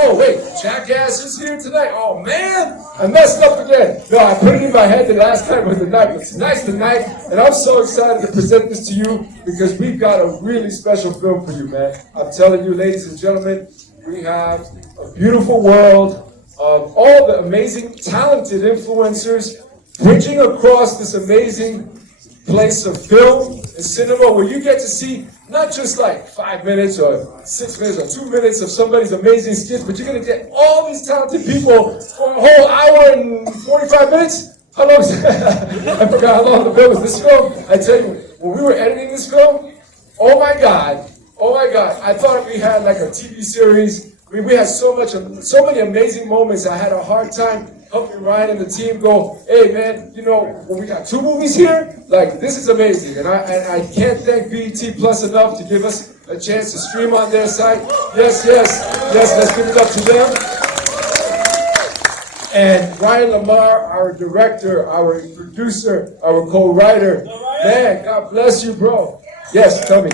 oh wait, Jackass is here tonight. Oh man, I messed up again. No, I put it in my head the last time was the night, but tonight's the night, and I'm so excited to present this to you because we've got a really special film for you, man. I'm telling you, ladies and gentlemen, we have a beautiful world of all the amazing, talented influencers bridging across this amazing place of film and cinema where you get to see not just like 5 minutes or 6 minutes or 2 minutes of somebody's amazing skits, but you're going to get all these talented people for a whole hour and 45 minutes. How long is I forgot how long the film was. This film, I tell you, when we were editing this film, oh my God, I thought we had like a TV series. I mean, we had so many amazing moments. I had a hard time helping Ryan and the team go, hey man, you know, when we got 2 movies here, like this is amazing. And I can't thank BET Plus enough to give us a chance to stream on their site. Yes, let's give it up to them. And Rhyan LaMarr, our director, our producer, our co-writer. Man, God bless you, bro. Yes, tell me.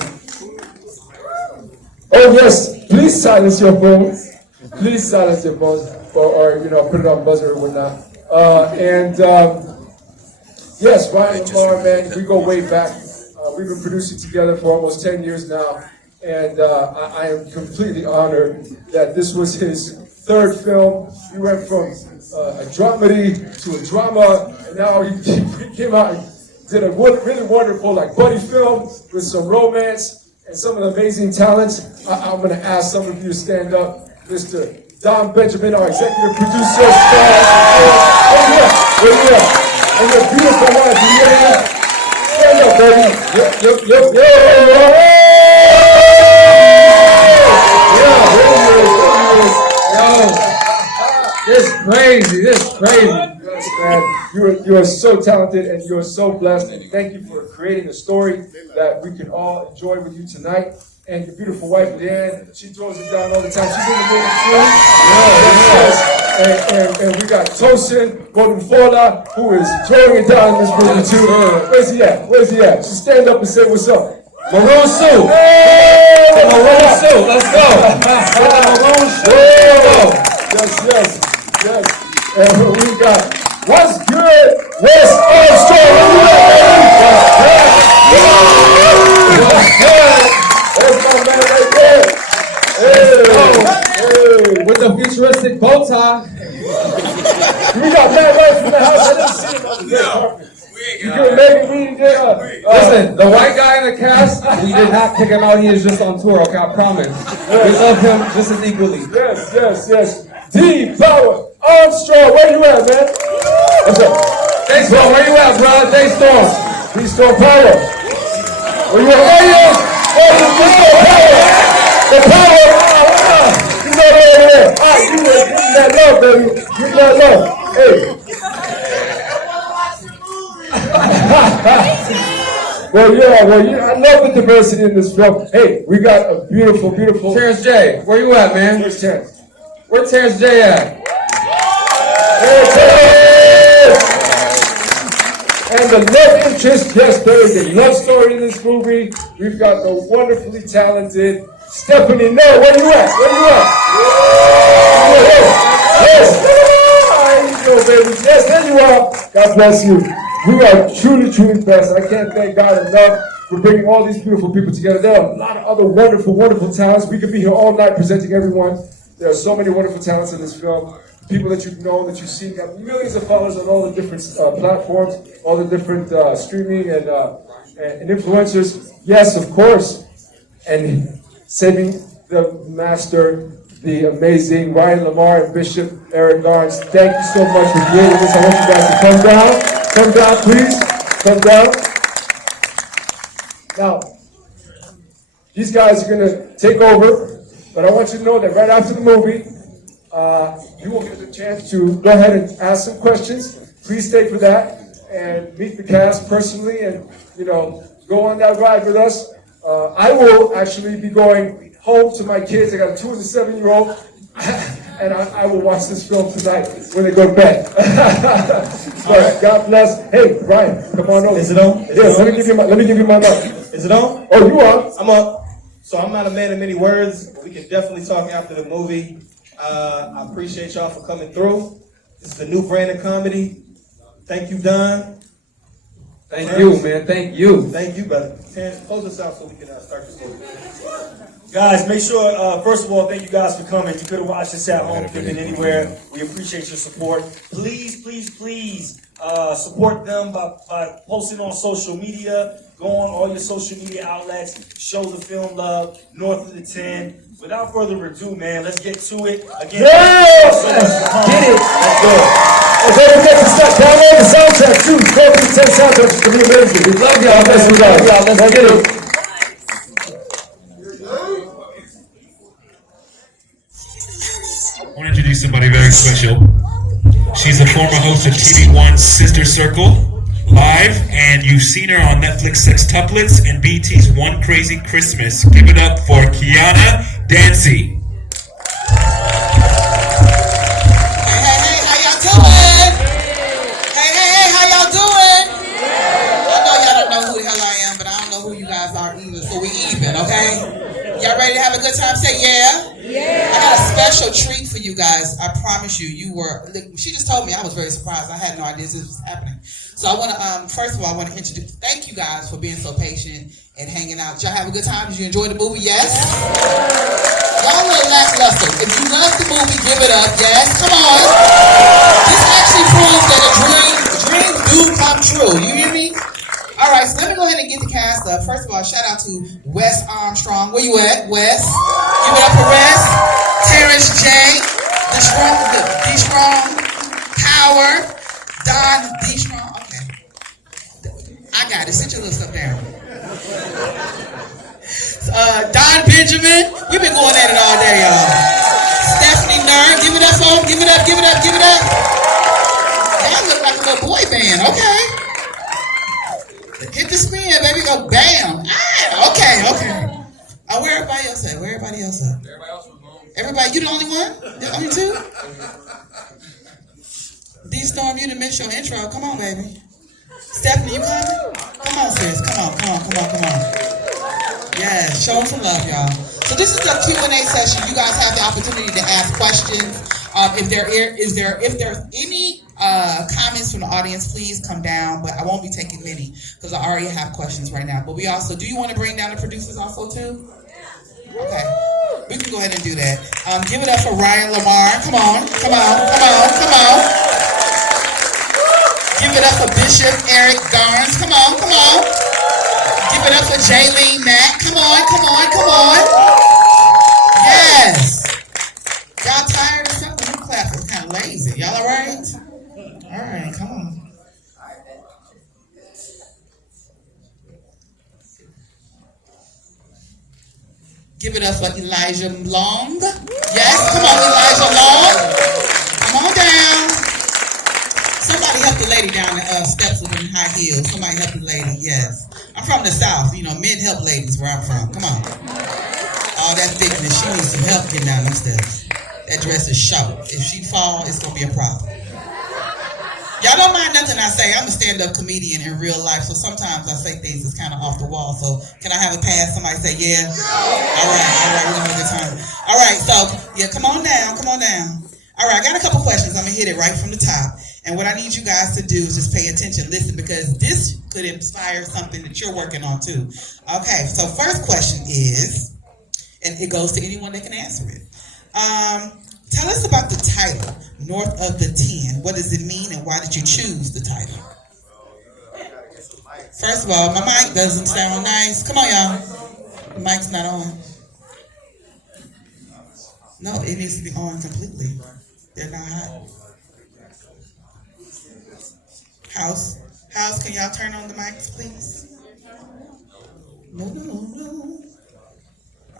Oh yes, please silence your phones. Please silence your phones, or you know, put it on buzzer or whatnot. Yes, Rhyan LaMarr, man, we go way back. We've been producing together for almost 10 years now, and I am completely honored that this was his 3rd film. He went from a dramedy to a drama, and now he came out and did a really wonderful like buddy film with some romance and some of the amazing talents. I'm going to ask some of you to stand up. Mr. Don Benjamin, our executive producer, stars. Where you at? And your beautiful wife, stand up, baby. This crazy. Yes, man. You are so talented and you are so blessed. And thank you for creating a story that we can all enjoy with you tonight. And your beautiful wife, Leanne, she throws it down all the time. She's in the movie too. Yes. And we got Tosin Morohunfola, who is throwing it down in this movie too. Where's he at? Just stand up and say what's up. Maroon suit. Hey! Maroon suit. Let's go. Maroon suit. Yes. And we got Wuz Good, Wuz Armstrong. Wuz Good. That's my man right there. Hey. With the futuristic bow tie. We got Matt right from the house. I didn't see him on the carpet. Listen, the white guy in the cast, we did not pick him out. He is just on tour, okay? I promise. We love him just as equally. Yes. Power, Armstrong, where you at, man? What's up? DeStorm, where you at, bro? DeStorm Power. Where you at? DeStorm Power. The power. You know that over there. All right, you give that love, baby. Give that love. Hey. Well, I love the diversity in this film. Hey, we got a beautiful. Terrence J, where you at, man? Where's Terrence? Where Terrence J at? Hey, Terrence! And the love interest, yes, there is a love story in this movie. We've got the wonderfully talented Stephanie Nur. Where you at? Yes. There you go, baby. Yes, there you are. God bless you. We are truly blessed. I can't thank God enough for bringing all these beautiful people together. There are a lot of other wonderful talents. We could be here all night presenting everyone. There are so many wonderful talents in this film. People that you've known, that you've seen, got millions of followers on all the different platforms, all the different streaming and influencers. Yes, of course. And saving the master, the amazing Rhyan LaMarr and Bishop Eric Garnes. Thank you so much for creating this. I want you guys to come down. Come down, please. Come down. Now, these guys are going to take over, but I want you to know that right after the movie, you will get the chance to go ahead and ask some questions. Please stay for that and meet the cast personally and, go on that ride with us. I will actually be going home to my kids. I got a 2 and a 7-year-old. And I will watch this film tonight when they go to bed. But God bless. Hey, Ryan, come on over. Is it on? Yes, let me give you my mic. Is it on? Oh, you are? I'm up. So I'm not a man of many words, but we can definitely talk after the movie. I appreciate y'all for coming through. This is the new brand of comedy. Thank you, Don. Thank Terrence. you, man. Thank you. Thank you, brother. Terrence, close us out so we can start this movie. Guys, make sure, first of all, thank you guys for coming. You could have watched this at home, thinking anywhere. We appreciate your support. Please, please, please support them by posting on social media. Go on all your social media outlets. Show the film love, North of the 10. Without further ado, man, let's get to it. Again, Yeah! so much for coming. Get it! Let's go. And don't forget to stop download the soundtrack too. 12 to 10 soundtracks is gonna be amazing. We love y'all. Let's get it. I want to introduce somebody very special. She's a former host of TV1's Sister Circle Live, and you've seen her on Netflix Sextuplets and BT's One Crazy Christmas. Give it up for Kiana Dancie. Hey, how y'all doing? Hey, how y'all doing? I know y'all don't know who the hell I am, but I don't know who you guys are either, so we even, okay? Y'all ready to have a good time? Say yeah. Yeah. I got a special treat for you guys. I promise you, she just told me. I was very surprised. I had no idea this was happening. So I want to, first of all, I want to introduce, thank you guys for being so patient and hanging out. Did y'all have a good time? Did you enjoy the movie? Yes? Y'all a little lackluster. If you love the movie, give it up. Yes? Come on. This actually proves that dreams do come true. You hear me? All right, so let me go ahead and get the cast up. First of all, shout out to Wes Armstrong. Where you at, Wes? Give it up for Wes. Terrence J. DeStorm Power. Don DeStorm. Okay. I got it. Sit your little stuff down. Don Benjamin. We've been going at it all day, y'all. Stephanie Nur. Give it up for him. Give it up, give it up, give it up. Y'all look like a little boy band. Okay. Hit the spin, baby. Go bam. Ah, okay. Where everybody else at? Everybody else was home. Everybody, you the only one? The only two? DeStorm, you didn't miss your intro. Come on, baby. Stephanie, you coming? Come on, sis. Come on. Yeah, show them some love, y'all. So this is the Q&A session. You guys have the opportunity to ask questions. If there's any comments from the audience, please come down. But I won't be taking many because I already have questions right now. But we also, do you want to bring down the producers also too? Okay, we can go ahead and do that. Give it up for Rhyan LaMarr. Come on. Give it up for Bishop Eric Garnes. Come on. Give it up for Jalene Mack. Come on. Yes. Y'all tired or something? You clap. It's kind of lazy. Y'all all right? All right, come on. Give it up for Elijah Long. Yes, come on, Elijah Long. Come on down. Somebody help the lady down the steps with them high heels. Somebody help the lady, yes. I'm from the South. Men help ladies where I'm from. Come on. All that thickness, she needs some help getting down them steps. That dress is short. If she fall, it's going to be a problem. Y'all don't mind nothing I say. I'm a stand-up comedian in real life, so sometimes I say things that's kind of off the wall. So can I have a pass? Somebody say, yeah? All right, we're going to have a good time. All right, so, yeah, come on down. All right, I got a couple questions. I'm going to hit it right from the top. And what I need you guys to do is just pay attention, listen, because this could inspire something that you're working on too. Okay, so first question is, and it goes to anyone that can answer it. Tell us about the title, North of the 10. What does it mean and why did you choose the title? First of all, my mic doesn't sound nice. Come on, y'all. The mic's not on. No, it needs to be on completely. They're not hot. House, can y'all turn on the mics, please? No.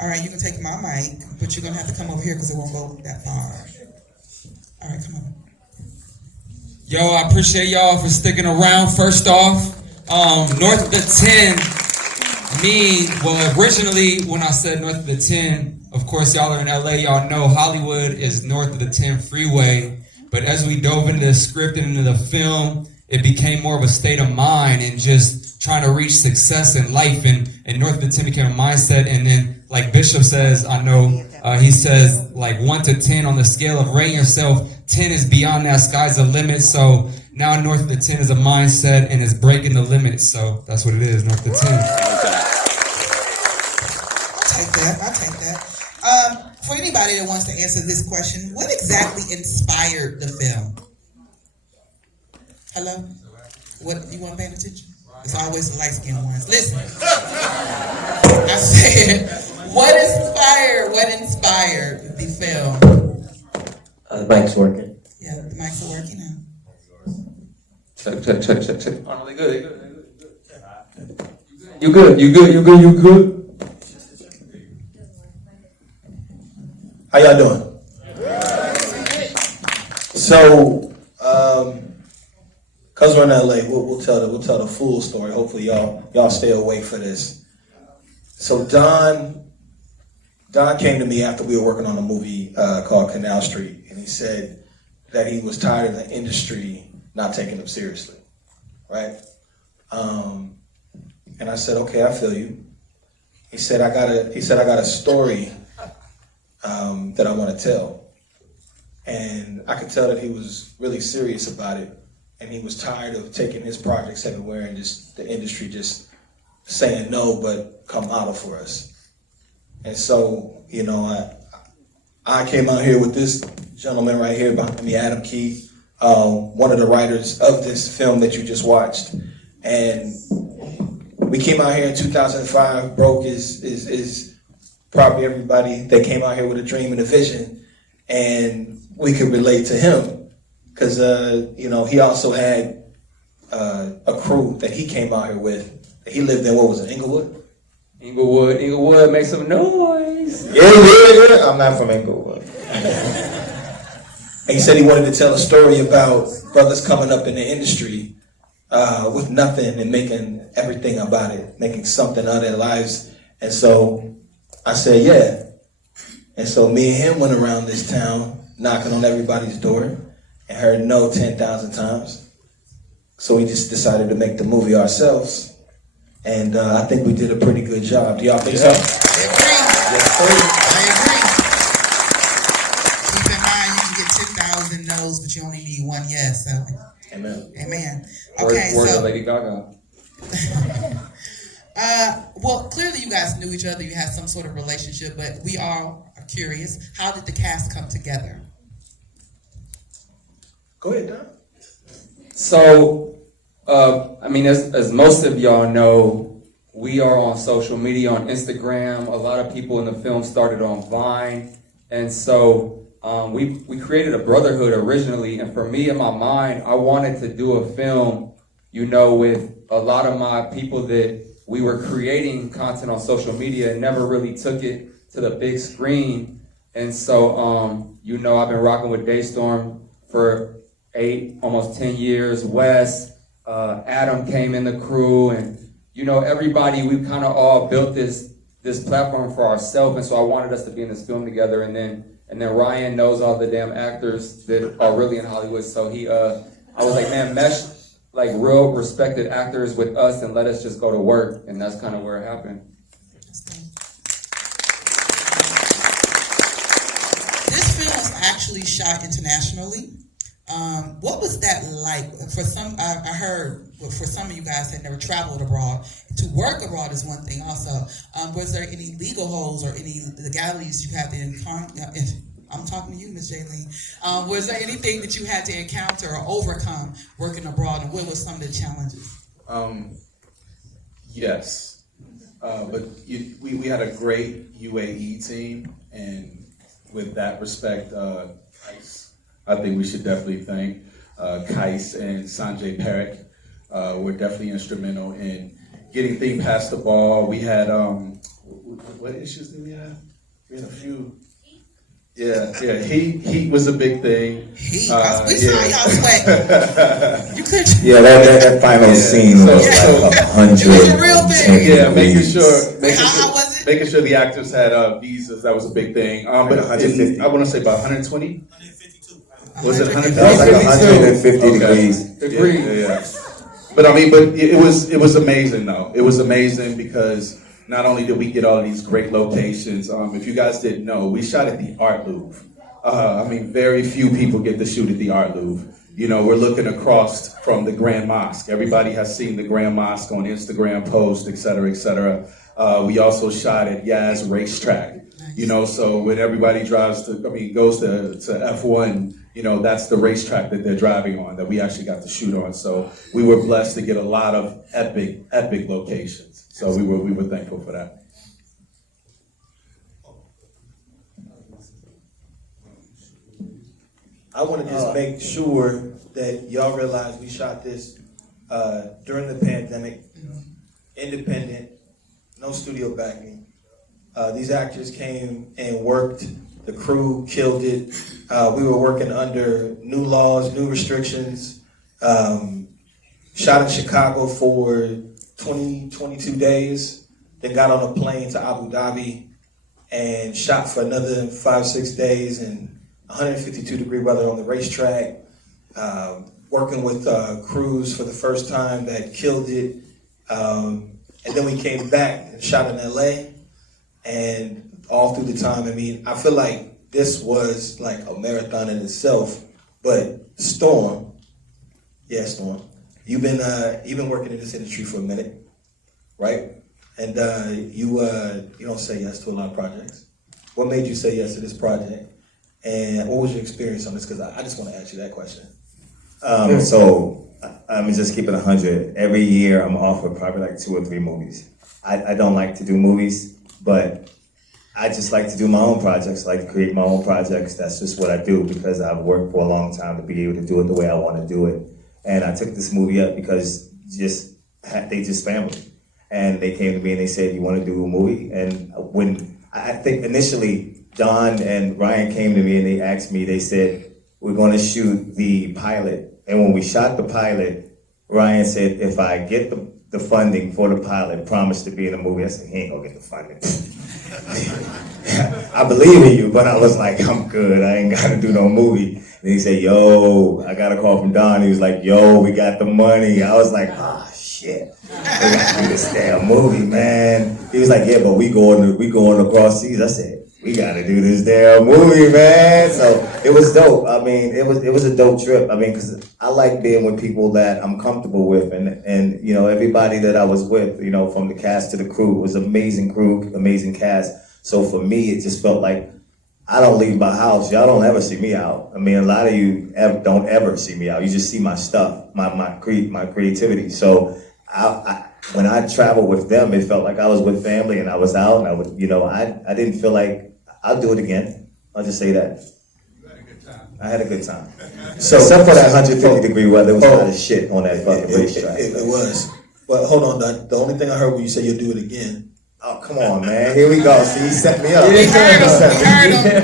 All right, you can take my mic, but you're going to have to come over here because it won't go that far. All right, come on. Yo, I appreciate y'all for sticking around. First off, North of the 10 originally when I said North of the 10, of course y'all are in LA, y'all know Hollywood is north of the 10 freeway. But as we dove into the script and into the film, it became more of a state of mind and just trying to reach success in life. And North of the 10 became a mindset. And then, like Bishop says, I know He says like 1 to 10 on the scale of rating yourself. 10 is beyond that, sky's the limit. So now north of the 10 is a mindset and it's breaking the limit. So that's what it is, north of the 10. I'll take that. For anybody that wants to answer this question, what exactly inspired the film? Hello? What, you want paying attention? It's always the light-skinned ones. Listen. I said, what inspired the film? The mic's working. Yeah, the mics are working now. Check. Oh, they good. You good. How y'all doing? So, cause we're in LA, we'll tell the full story. Hopefully, y'all stay awake for this. So Don came to me after we were working on a movie called Canal Street, and he said that he was tired of the industry not taking him seriously, right? And I said, okay, I feel you. He said, I got a story that I want to tell. And I could tell that he was really serious about it. And he was tired of taking his projects everywhere and just the industry just saying no, but come out for us. And so, you know, I came out here with this gentleman right here behind me, Adam Key, one of the writers of this film that you just watched. And we came out here in 2005. Broke is probably everybody that came out here with a dream and a vision, and we could relate to him because you know, he also had a crew that he came out here with. He lived in, what was it, Inglewood? Inglewood, make some noise. Yeah. I'm not from Inglewood. And he said he wanted to tell a story about brothers coming up in the industry with nothing and making everything about it, making something out of their lives. And so I said, yeah. And so me and him went around this town, knocking on everybody's door, and heard no 10,000 times. So we just decided to make the movie ourselves. And I think we did a pretty good job. Do y'all think so? I agree. Keep in mind, you can get 10,000 no's, but you only need one yes. So. Amen. Okay, Word so of Lady Gaga. well, clearly you guys knew each other. You had some sort of relationship, but we all are curious. How did the cast come together? Go ahead, Don. So, I mean, as most of y'all know, we are on social media, on Instagram. A lot of people in the film started on Vine. And so we created a brotherhood originally. And for me, in my mind, I wanted to do a film, you know, with a lot of my people that we were creating content on social media and never really took it to the big screen. And so, you know, I've been rocking with DeStorm for 8, almost 10 years. Wes, Adam came in the crew, and you know, everybody, we kind of all built this platform for ourselves, and so I wanted us to be in this film together. And then Ryan knows all the damn actors that are really in Hollywood, so I was like, man, mesh like real respected actors with us and let us just go to work, and that's kind of where it happened. This film was actually shot internationally. What was that like? For some, I heard for some of you guys that never traveled abroad. To work abroad is one thing. Also, was there any legal holes or any legalities you had to encounter? I'm talking to you, Miss Jalene. Was there anything that you had to encounter or overcome working abroad, and what were some of the challenges? Yes, but we had a great UAE team, and with that respect, I think we should definitely thank Kais and Sanjay Parekh. Were definitely instrumental in getting things past the ball. We had, what issues did we have? We had a few. Yeah, heat was a big thing. We saw y'all sweat. You could. Yeah, that final scene was like 100. It was a real thing. Yeah, making sure Making sure the actors had visas. That was a big thing. But 150. I want to say about 120. Was it 150? That was like 150 degrees. Yeah. But I mean, it was amazing though. It was amazing because not only did we get all of these great locations, if you guys didn't know, we shot at the Art Louvre. Very few people get to shoot at the Art Louvre. You know, we're looking across from the Grand Mosque. Everybody has seen the Grand Mosque on Instagram posts, et cetera, et cetera. We also shot at Yaz Racetrack. You know, so when everybody goes to F1, you know, that's the racetrack that they're driving on, that we actually got to shoot on. So we were blessed to get a lot of epic locations. So we were thankful for that. I want to just make sure that y'all realize we shot this during the pandemic, independent, no studio backing. These actors came and worked. The crew killed it. We were working under new laws, new restrictions. Shot in Chicago for 22 days. Then got on a plane to Abu Dhabi and shot for another 5-6 days in 152-degree weather on the racetrack. Working with crews for the first time that killed it. And then we came back and shot in LA. And all through the time, I mean, I feel like this was like a marathon in itself. But Storm, you've been working in this industry for a minute, right? And you don't say yes to a lot of projects. What made you say yes to this project? And what was your experience on this? Because I just want to ask you that question. So I'm just keeping 100. Every year I'm offered probably like 2 or 3 movies. I don't like to do movies, but I just like to do my own projects. I like to create my own projects. That's just what I do because I've worked for a long time to be able to do it the way I want to do it. And I took this movie up because they just family. And they came to me and they said, you want to do a movie? And when I think initially Don and Ryan came to me and they asked me, they said, we're going to shoot the pilot. And when we shot the pilot, Ryan said, if I get the funding for the pilot, promise to be in the movie. I said, he ain't gonna get the funding. I believe in you, but I was like, I'm good. I ain't gotta do no movie. And he said, yo, I got a call from Don. He was like, yo, we got the money. I was like, shit. We got to do this damn movie, man. He was like, yeah, but we going across seas. I said, we got to do this damn movie, man. So it was dope. I mean, it was a dope trip. I mean, because I like being with people that I'm comfortable with. And you know, everybody that I was with, you know, from the cast to the crew, was amazing crew, amazing cast. So for me, it just felt like I don't leave my house. Y'all don't ever see me out. I mean, a lot of you don't ever see me out. You just see my stuff, my creativity. So when I traveled with them, it felt like I was with family and I was out and I would, you know, I didn't feel like I'll do it again. I'll just say that. You had a good time. I had a good time. So except for that 150-degree weather, it was kind of shit on that fucking racetrack. It was. But hold on, the only thing I heard when you say you'll do it again. Oh, come on, man. Here we go. See, he set me up. We heard him.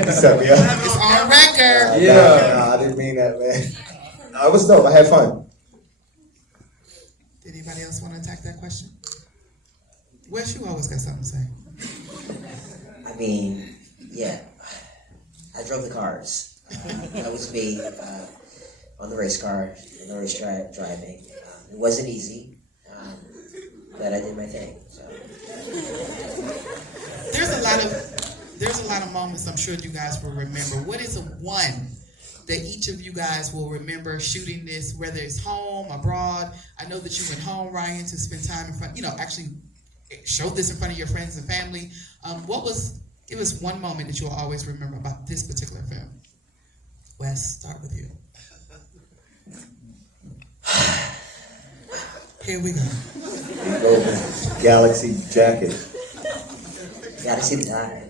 He set me up. It's on record. No, I didn't mean that, man. No, it was dope. I had fun. Did anybody else want to attack that question? Wes, you always got something to say. I mean, yeah, I drove the cars. That was me on the race car, in the racetrack driving. It wasn't easy, but I did my thing. So. There's a lot of moments I'm sure you guys will remember. What is the one that each of you guys will remember shooting this, whether it's home, abroad? I know that you went home, Ryan, to spend time in front, actually show this in front of your friends and family. Give us one moment that you'll always remember about this particular film. Wes, start with you. Here we go. Galaxy jacket. Gotta see the tie.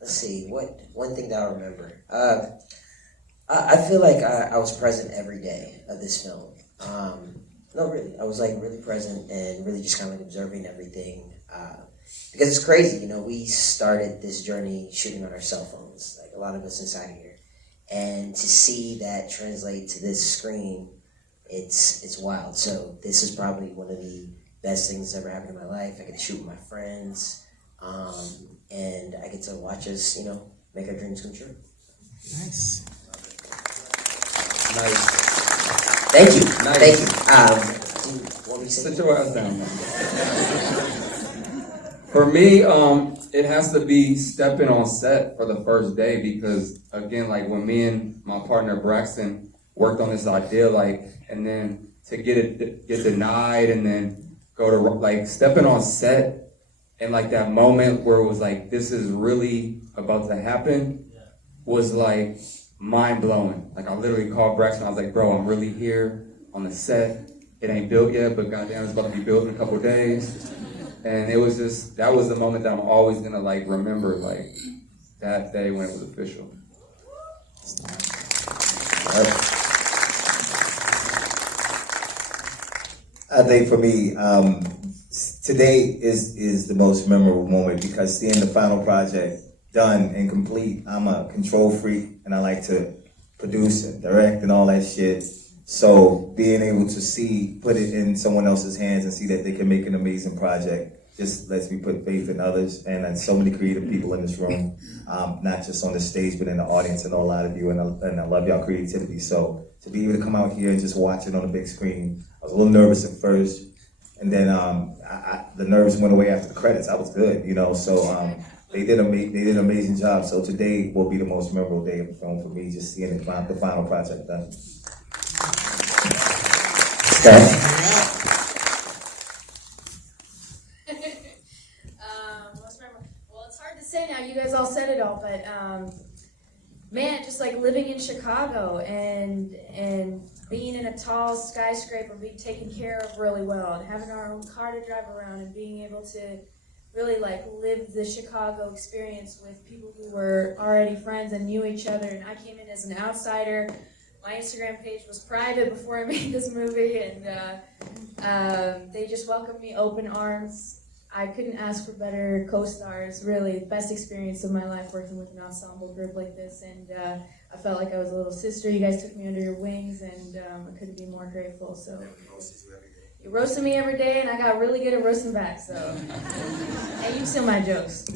Let's see, one thing that I remember. I feel like I was present every day of this film. No, really, I was like really present and really just kind of like observing everything. Because it's crazy, we started this journey shooting on our cell phones, like a lot of us inside of here. And to see that translate to this screen, it's wild. So this is probably one of the best things that's ever happened in my life. I get to shoot with my friends, and I get to watch us, make our dreams come true. Nice. Nice. Thank you. Nice. Thank you. What were you saying? Sit your ass down. For me, it has to be stepping on set for the first day because, again, like when me and my partner Braxton worked on this idea, like, and then to get denied and then go to, like, stepping on set and, like, that moment where it was like, this is really about to happen was, like, mind-blowing. Like, I literally called Braxton, I was like, bro, I'm really here on the set. It ain't built yet, but goddamn, it's about to be built in a couple days. And it was just, that was the moment that I'm always gonna like remember, like that day when it was official. I think for me, today is the most memorable moment because seeing the final project done and complete, I'm a control freak and I like to produce and direct and all that shit. So being able to put it in someone else's hands and see that they can make an amazing project just lets me put faith in others. And so many creative people in this room, not just on the stage, but in the audience. I know a lot of you, and I love y'all creativity. So to be able to come out here and just watch it on the big screen, I was a little nervous at first. And then the nerves went away after the credits. I was good, you know. So they did an amazing job. So today will be the most memorable day of the film for me, just seeing the final project done. Well, it's hard to say now. You guys all said it all, but man, just like living in Chicago and being in a tall skyscraper, being taken care of really well, and having our own car to drive around, and being able to really like live the Chicago experience with people who were already friends and knew each other. And I came in as an outsider. My Instagram page was private before I made this movie, and they just welcomed me open arms. I couldn't ask for better co-stars, really. The best experience of my life working with an ensemble group like this, and I felt like I was a little sister. You guys took me under your wings, and I couldn't be more grateful. So you roasted me every day, and I got really good at roasting back, so. And you steal my jokes.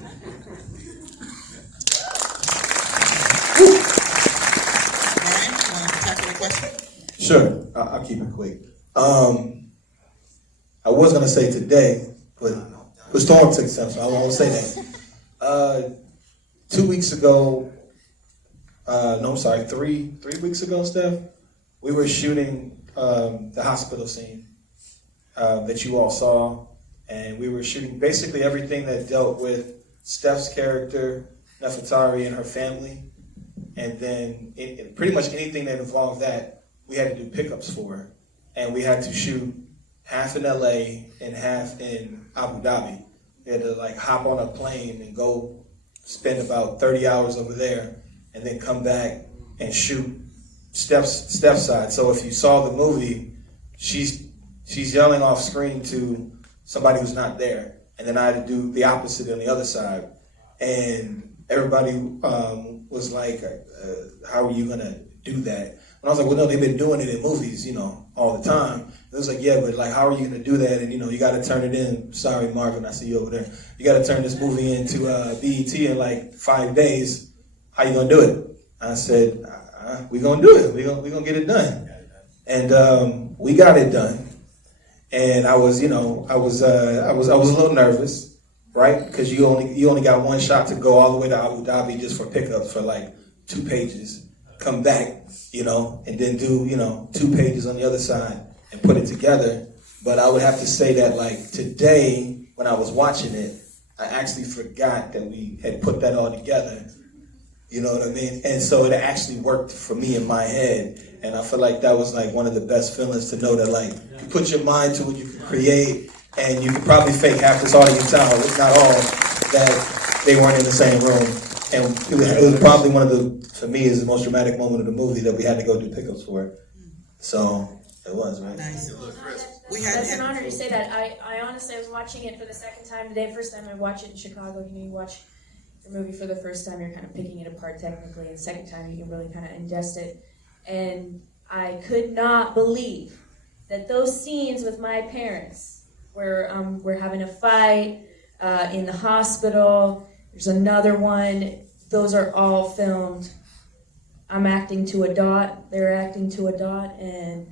Sure, I'll keep it quick. I was gonna say today, but the storm took some, so I won't say that. 2 weeks ago, no, I'm sorry, three weeks ago, Steph, we were shooting the hospital scene that you all saw, and we were shooting basically everything that dealt with Steph's character, Nefertari, and her family, and then pretty much anything that involved that, we had to do pickups for her. And we had to shoot half in LA and half in Abu Dhabi. We had to like hop on a plane and go spend about 30 hours over there and then come back and shoot Steph's side. So if you saw the movie, she's yelling off screen to somebody who's not there. And then I had to do the opposite on the other side. And everybody was like, how are you gonna do that? And I was like, well, no, they've been doing it in movies, you know, all the time. It was like, yeah, but like, how are you going to do that? And, you know, you got to turn it in. Sorry, Marvin, I see you over there. You got to turn this movie into BET in like 5 days. How you going to do it? I said, we're going to do it. We're going to get it done. And we got it done. And I was, you know, I was a little nervous, right? Because you only got one shot to go all the way to Abu Dhabi just for pickups for like 2 pages. Come back, you know, and then do, you know, 2 pages on the other side and put it together. But I would have to say that, like, today, when I was watching it, I actually forgot that we had put that all together. You know what I mean? And so it actually worked for me in my head. And I feel like that was, like, one of the best feelings to know that, like, you put your mind to it, you can create, and you can probably fake half this audience out, if not all, that they weren't in the same room. And it was probably one of the, for me, is the most dramatic moment of the movie that we had to go do pickups for. So it was, right? Nice. That's an honor to say that. I honestly, I was watching it for the second time today. First time I watched it in Chicago. You know, you watch the movie for the first time, you're kind of picking it apart technically. And the second time, you can really kind of ingest it. And I could not believe that those scenes with my parents, where we're having a fight in the hospital. There's another one. Those are all filmed. I'm acting to a dot. They're acting to a dot. And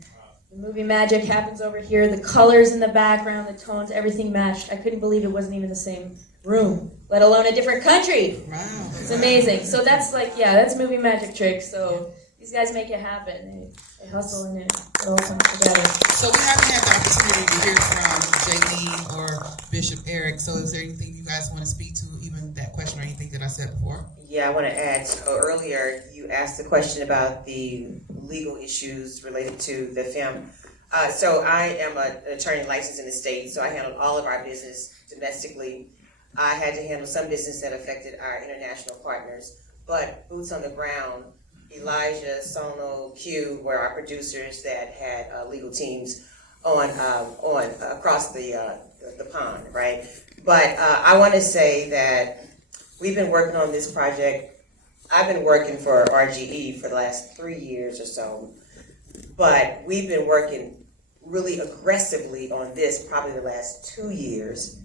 the movie magic happens over here. The colors in the background, the tones, everything matched. I couldn't believe it wasn't even the same room, let alone a different country. Wow. It's amazing. So that's like, yeah, that's movie magic tricks. So these guys make it happen. They hustle and it all comes together. So we haven't had the opportunity to hear from Jalene or Bishop Eric. So is there anything you guys want to speak to, even that question or anything that I said before? Yeah, I want to add, so earlier you asked the question about the legal issues related to the film. So I am an attorney licensed in the state, so I handle all of our business domestically. I had to handle some business that affected our international partners, but boots on the ground, Elijah, Sono, Q were our producers that had legal teams on across the pond, right? But I want to say that we've been working on this project. I've been working for RGE for the last 3 years or so, but we've been working really aggressively on this probably the last 2 years.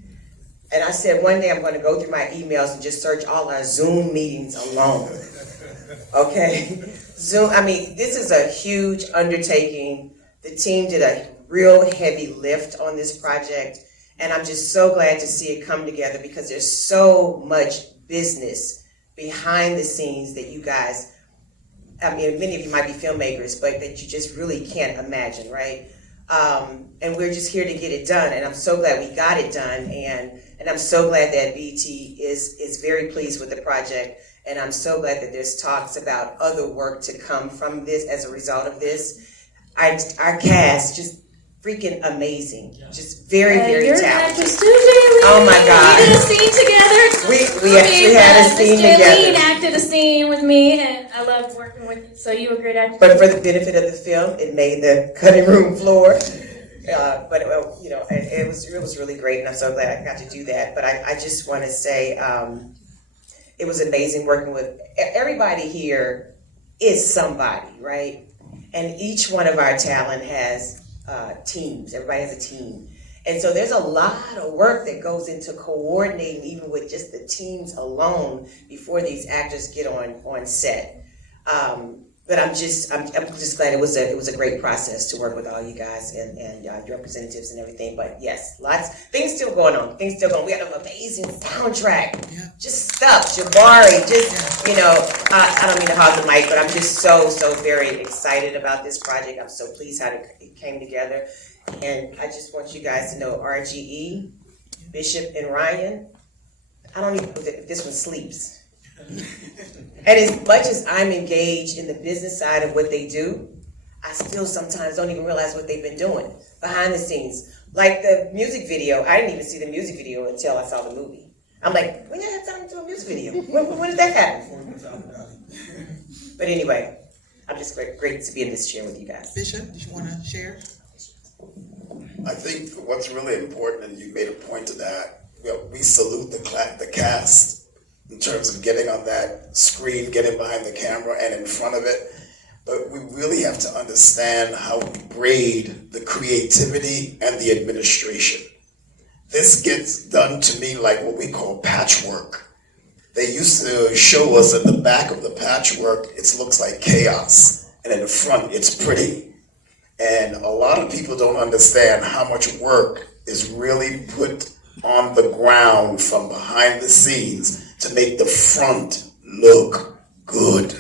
And I said one day I'm going to go through my emails and just search all our Zoom meetings alone. Okay? Zoom, I mean, this is a huge undertaking. The team did a real heavy lift on this project, and I'm just so glad to see it come together because there's so much business behind the scenes that you guys, I mean, many of you might be filmmakers, but that you just really can't imagine, right? And we're just here to get it done, and I'm so glad we got it done, and I'm so glad that BT is very pleased with the project, and I'm so glad that there's talks about other work to come from this as a result of this. Our cast, just freaking amazing, just very, very you're talented. An actress too, Jalene. Oh my God. We did a scene together. We actually had a scene Jalene together. acted a scene with me, and I loved working with you. So you were a great actress. But for the benefit of the film, it made the cutting room floor. But you know, it was really great, and I'm so glad I got to do that. But I just want to say it was amazing working with everybody here. Is somebody, right? And each one of our talent has teams. Everybody has a team, and so there's a lot of work that goes into coordinating, even with just the teams alone, before these actors get on set. But I'm just glad it was a great process to work with all you guys and your representatives and everything. But yes, things still going on. We had an amazing soundtrack. Yeah. Just stuff, Jabari. Just you know, I don't mean to hog the mic, but I'm just so very excited about this project. I'm so pleased how it came together, and I just want you guys to know RGE, Bishop, and Ryan. I don't even know if this one sleeps. And as much as I'm engaged in the business side of what they do, I still sometimes don't even realize what they've been doing behind the scenes. Like the music video, I didn't even see the music video until I saw the movie. I'm like, when did I have time to do a music video? When did that happen? But anyway, I'm just great to be in this chair with you guys. Bishop, did you want to share? I think what's really important, and you made a point to that, we salute the cast in terms of getting on that screen, getting behind the camera and in front of it. But we really have to understand how we braid the creativity and the administration. This gets done to me like what we call patchwork. They used to show us at the back of the patchwork, it looks like chaos, and in the front, it's pretty. And a lot of people don't understand how much work is really put on the ground from behind the scenes to make the front look good.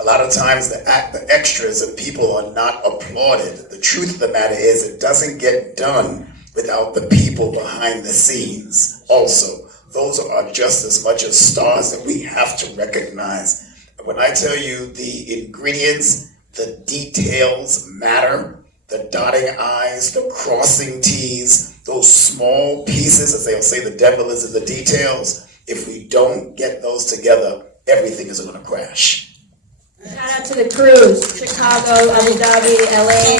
A lot of times the extras and people are not applauded. The truth of the matter is it doesn't get done without the people behind the scenes also. Those are just as much as stars that we have to recognize. When I tell you the ingredients, the details matter, the dotting I's, the crossing T's, those small pieces, as they'll say, the devil is in the details. If we don't get those together, everything is going to crash. Shout out to the crews, Chicago, Abu Dhabi, LA.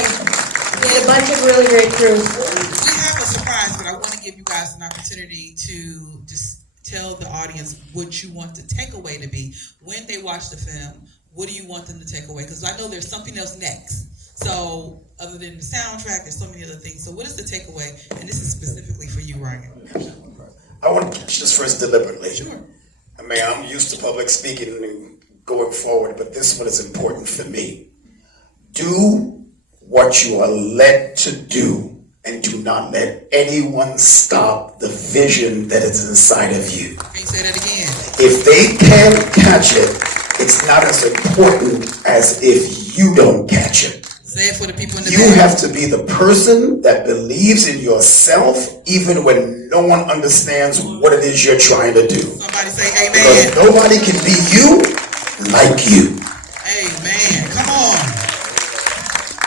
We had a bunch of really great crews. We have a surprise, but I want to give you guys an opportunity to just tell the audience what you want the takeaway to be. When they watch the film, what do you want them to take away? Because I know there's something else next. So other than the soundtrack, there's so many other things. So what is the takeaway? And this is specifically for you, Ryan. I want to catch this first deliberately. Sure. I mean, I'm used to public speaking and going forward, but this one is important for me. Do what you are led to do and do not let anyone stop the vision that is inside of you. Can you say that again? If they can't catch it, it's not as important as if you don't catch it. Say it for the people in the You back. have to be the person that believes in yourself even when no one understands what it is you're trying to do. Somebody say amen. Because nobody can be you like you. Amen. Come on.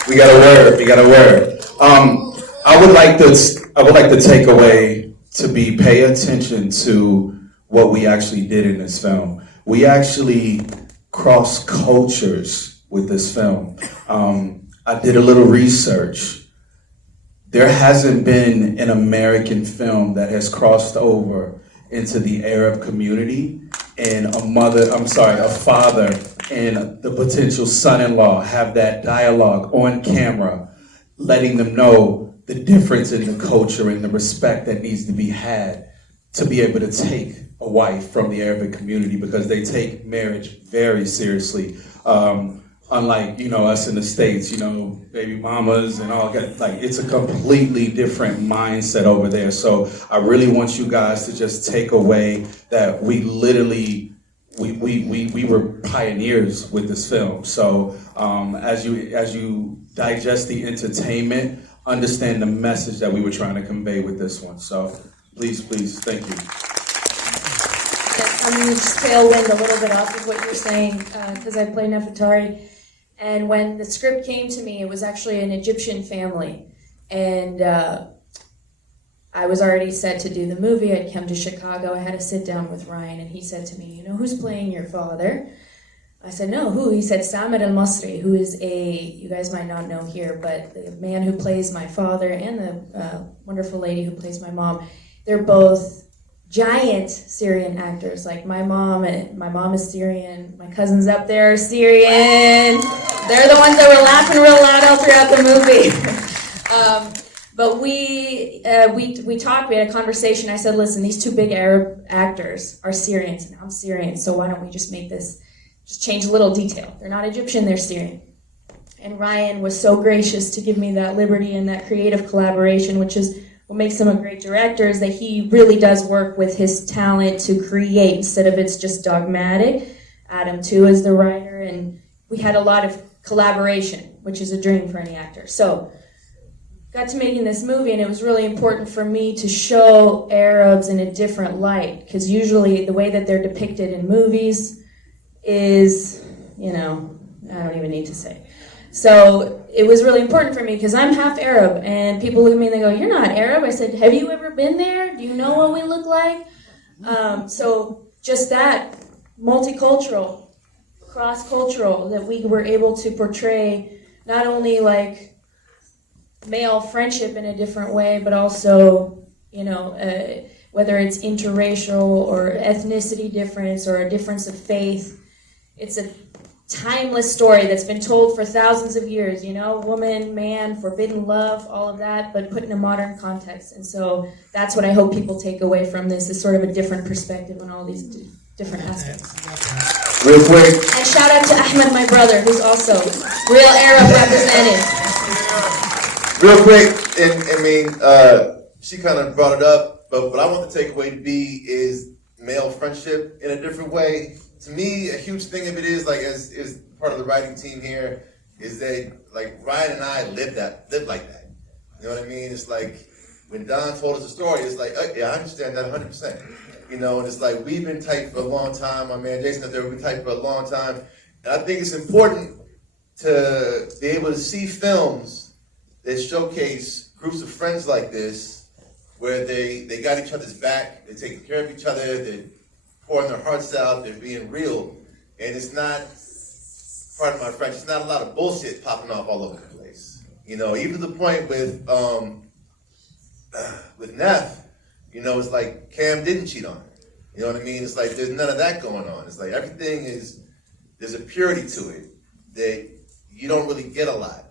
We got a word. I would like the takeaway to be pay attention to what we actually did in this film. We actually crossed cultures with this film. I did a little research. There hasn't been an American film that has crossed over into the Arab community, and a father and the potential son-in-law have that dialogue on camera, letting them know the difference in the culture and the respect that needs to be had to be able to take a wife from the Arabic community, because they take marriage very seriously. Unlike, us in the States, baby mamas and all that, like, it's a completely different mindset over there. So I really want you guys to just take away that we literally, we were pioneers with this film. So as you digest the entertainment, understand the message that we were trying to convey with this one. So please, thank you. Yes, I'm going to just tailwind a little bit off of what you're saying, because I play Nefertari. And when the script came to me, it was actually an Egyptian family. And I was already set to do the movie. I'd come to Chicago. I had to sit down with Ryan, and he said to me, who's playing your father? I said, no, who? He said, Samir al-Masri, who is you guys might not know here, but the man who plays my father and the wonderful lady who plays my mom, they're both giant Syrian actors. Like my mom is Syrian, my cousins up there are Syrian. They're the ones that were laughing real loud all throughout the movie. But we talked, we had a conversation. I said, listen, these two big Arab actors are Syrians, and I'm Syrian, so why don't we just change a little detail. They're not Egyptian, they're Syrian. And Ryan was so gracious to give me that liberty and that creative collaboration, which is what makes him a great director, is that he really does work with his talent to create instead of it's just dogmatic. Adam, too, is the writer, and we had a lot of collaboration, which is a dream for any actor. So, got to making this movie, and it was really important for me to show Arabs in a different light, because usually the way that they're depicted in movies is, I don't even need to say. So it was really important for me because I'm half Arab, and people look at me and they go, you're not Arab. I said, have you ever been there? Do you know what we look like? So just that, multicultural, cross-cultural, that we were able to portray not only like male friendship in a different way, but also, whether it's interracial or ethnicity difference or a difference of faith. It's a timeless story that's been told for thousands of years, woman, man, forbidden love, all of that, but put in a modern context. And so that's what I hope people take away from this, is sort of a different perspective on all these different aspects. Real quick. And shout out to Ahmed, my brother, who's also real Arab represented. Real quick, she kind of brought it up, but what I want the takeaway to be is male friendship in a different way. To me, a huge thing of it is, like, as part of the writing team here, is that, like, Ryan and I live like that. You know what I mean? It's like, when Don told us the story, it's like, yeah, I understand that 100%. And it's like, we've been tight for a long time. My man Jason up there, we've been tight for a long time. And I think it's important to be able to see films that showcase groups of friends like this, where they got each other's back, they're taking care of each other, they're pouring their hearts out, they're being real. And it's not, pardon my French, it's not a lot of bullshit popping off all over the place. Even to the point with Neff, it's like Cam didn't cheat on her. You know what I mean? It's like there's none of that going on. It's like everything there's a purity to it that you don't really get a lot.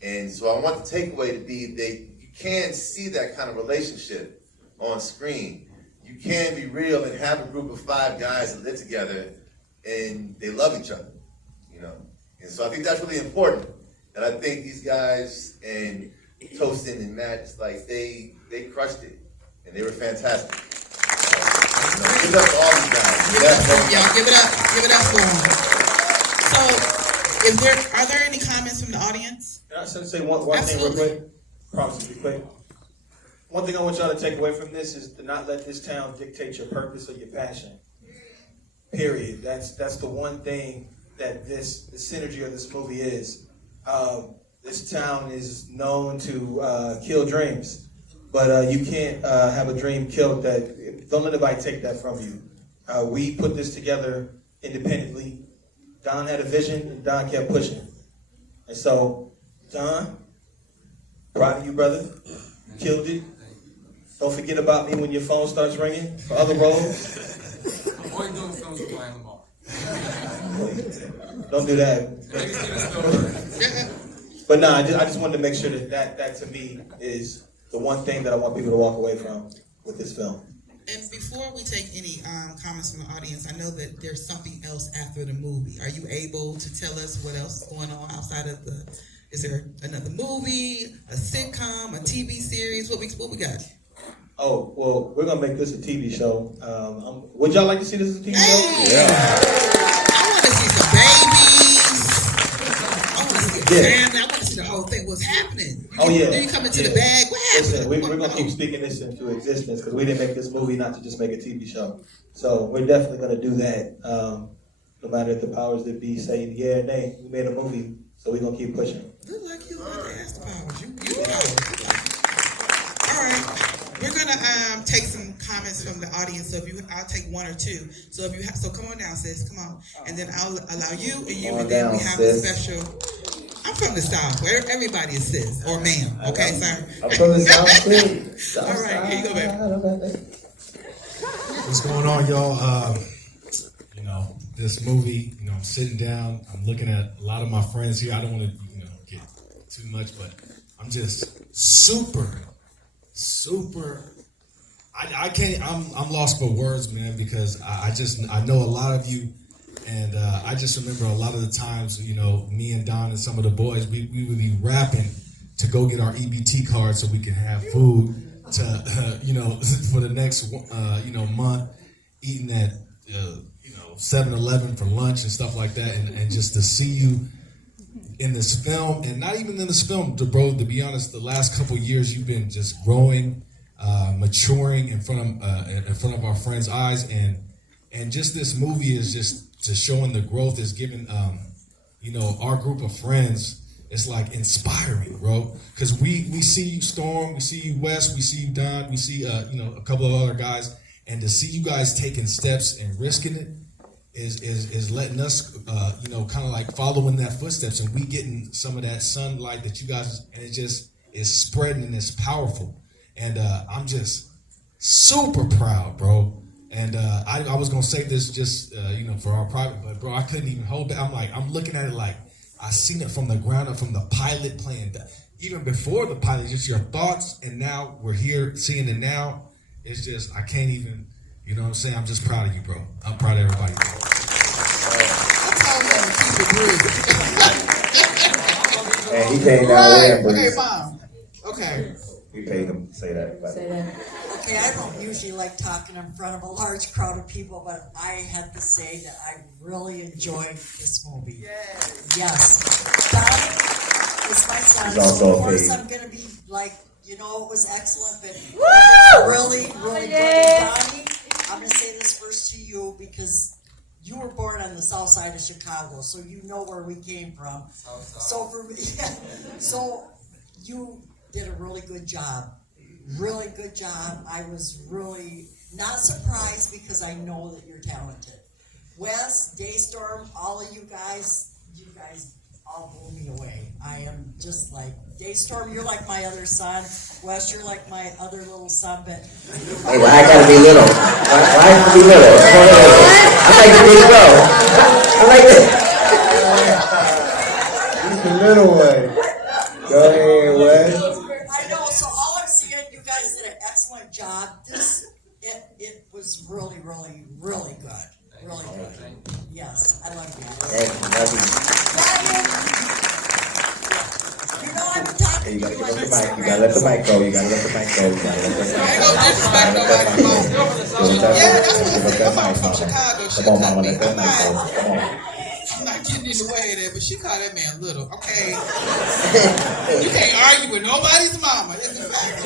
And so I want the takeaway to be that you can see that kind of relationship on screen. You can be real and have a group of 5 guys that live together and they love each other, And so I think that's really important. And I think these guys, and Tosin and Matt, it's like they crushed it, and they were fantastic. Give it up to all these guys. Y'all give it up for them. So, are there any comments from the audience? Can I say one thing real quick? Promise to be quick. One thing I want y'all to take away from this is to not let this town dictate your purpose or your passion. Period. That's the one thing that the synergy of this movie is. This town is known to kill dreams, but you can't have a dream killed. Don't let anybody take that from you. We put this together independently. Don had a vision, and Don kept pushing. And so, Don, proud of you, brother. You killed it. Don't forget about me when your phone starts ringing for other roles. I'm always doing films with Rhyan LaMarr. Don't do that. But no, I just wanted to make sure that to me is the one thing that I want people to walk away from with this film. And before we take any comments from the audience, I know that there's something else after the movie. Are you able to tell us what else is going on outside of is there another movie, a sitcom, a TV series? What we got? Oh, well, we're going to make this a TV show. Would y'all like to see this as a TV show? Yeah. I want to see some babies. I want to see a family. I want to see the whole thing. What's happening? Do you come into the bag? What happened? Listen, we're going to keep speaking this into existence because we didn't make this movie not to just make a TV show. So we're definitely going to do that. No matter if the powers that be say yeah or nay, we made a movie, so we're going to keep pushing. Look like you want to ask the powers. You know. All right. We're gonna take some comments from the audience. So I'll take one or two. So so come on down, sis. Come on, and then I'll allow you and you, and then we have a special. I'm from the South, where everybody is sis or ma'am. Okay, sir. I'm from the South too. All right, here you go, baby. What's going on, y'all? This movie. I'm sitting down. I'm looking at a lot of my friends here. I don't want to, get too much, but I'm just super. I can't. I'm lost for words, man, because I know a lot of you, and I just remember a lot of the times, me and Don and some of the boys, we would be rapping to go get our EBT card so we can have food to, for the next, month, eating at, 7-Eleven for lunch and stuff like that, and just to see you in this film, and not even in this film, bro, to be honest, the last couple years you've been just growing, maturing in front of our friends' eyes, and just this movie is just showing the growth, is giving our group of friends, it's like inspiring, bro, because we see you, Storm, we see you, Wes, we see you, Don, we see a couple of other guys, and to see you guys taking steps and risking it is letting us, kind of like following that footsteps, and we getting some of that sunlight that you guys, and it just is spreading and it's powerful. And I'm just super proud, bro. And I was gonna say this just, for our private, but bro, I couldn't even hold it. I'm looking at it like I seen it from the ground up, from the pilot playing, even before the pilot, just your thoughts, and now we're here seeing it now. It's just, I can't even, you know what I'm saying? I'm just proud of you, bro. I'm proud of everybody. And he came down with Okay, Mom. Okay. We paid him to say that. Okay, I don't usually like talking in front of a large crowd of people, but I had to say that I really enjoyed this movie. Yes. Donnie is my son, so of course I'm going to be like, it was excellent, but it was really, really good. Donnie, I'm going to say this first to you because you were born on the south side of Chicago, so you know where we came from. So for me, so you did a really good job. Really good job. I was really not surprised because I know that you're talented. Wes, DeStorm, all of you guys all blew me away. I am just like, DeStorm, you're like my other son. Wes, you're like my other little son, but... Hey, well, I gotta be little. I have to be little. I like the big bro. I like it. He's the little one. Go ahead, Wes. I know, so all I'm saying, you guys did an excellent job. It was really, really, really good. Really good. Yes, I love you. Thank you. You know, I've been talking Hey, you gotta give up the mic. You gotta let the mic go. You gotta let the mic go. You gotta let the mic go. Ain't gonna disrespect nobody, mama. Yeah, that's what I said. I'm from Chicago. She'll Come on, cut mama, me. let that mic go. Come on. I'm not getting in the way of that, but she called that man little, okay? You can't argue with nobody's mama. It's a fact.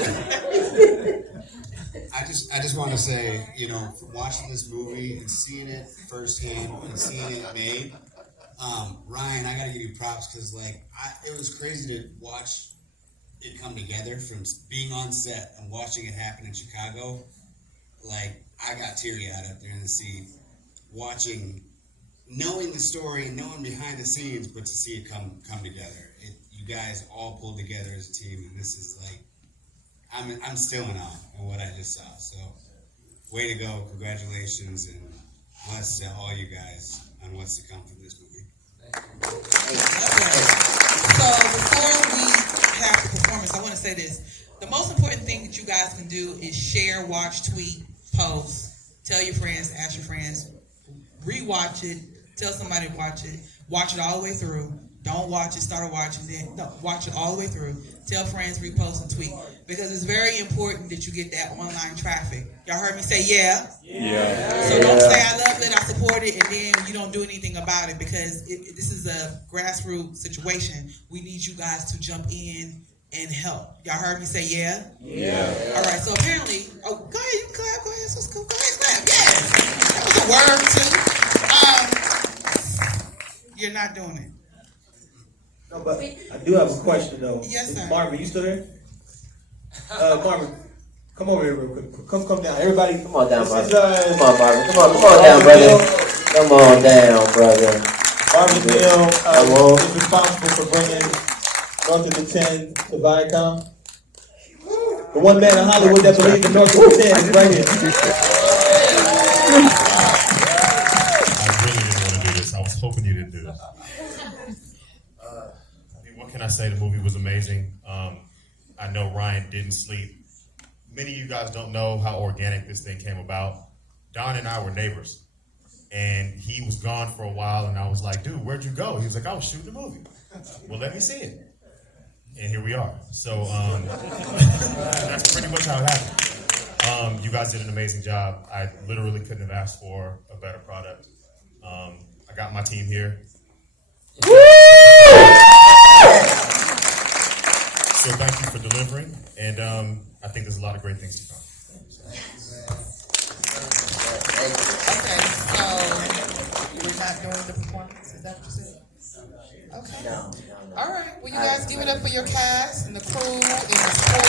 I just want to say, you know, from watching this movie and seeing it firsthand and seeing it made, Ryan, I gotta give you props because it was crazy to watch it come together from being on set and watching it happen in Chicago. Like, I got teary-eyed up there in the seat, knowing the story and knowing behind the scenes, but to see it come together. You guys all pulled together as a team, and this is like, I'm still in awe of what I just saw. So, way to go! Congratulations, and bless to all you guys on what's to come from this movie. So before we have the performance, I want to say this. The most important thing that you guys can do is share, watch, tweet, post, tell your friends, ask your friends, rewatch it, tell somebody to watch it all the way through. Don't watch it, start watching it. No, watch it all the way through. Tell friends, repost, and tweet. Because it's very important that you get that online traffic. Y'all heard me say yeah? Yeah. So don't say I love it, I support it, and then you don't do anything about it because this is a grassroots situation. We need you guys to jump in and help. Y'all heard me say yeah? Yeah. All right, so apparently, go ahead, you can clap, go ahead, go ahead, clap, yes. That was a word too. You're not doing it. No, but I do have a question though. Yes, sir. Marvin, you still there? Marvin, come over here real quick. Come down. Everybody, Come on down, this brother. is, Come on, Marvin. Come on down, brother. Come on down, brother. Marvin Bill is responsible for bringing North of the 10 to Viacom. The one man in Hollywood that believes in North of the 10 is right here. I really didn't want to do this. I was hoping you didn't do this. What can I say? The movie was amazing. I know Ryan didn't sleep. Many of you guys don't know how organic this thing came about. Don and I were neighbors, and he was gone for a while, and I was like, dude, where'd you go? He was like, I was shooting the movie. Well, let me see it. And here we are. So that's pretty much how it happened. You guys did an amazing job. I literally couldn't have asked for a better product. I got my team here. So thank you for delivering, and I think there's a lot of great things to come. Okay, so we're not doing the performance? Is that what you said? Okay. No. All right. Well, you guys give it up for your cast and the crew and the support.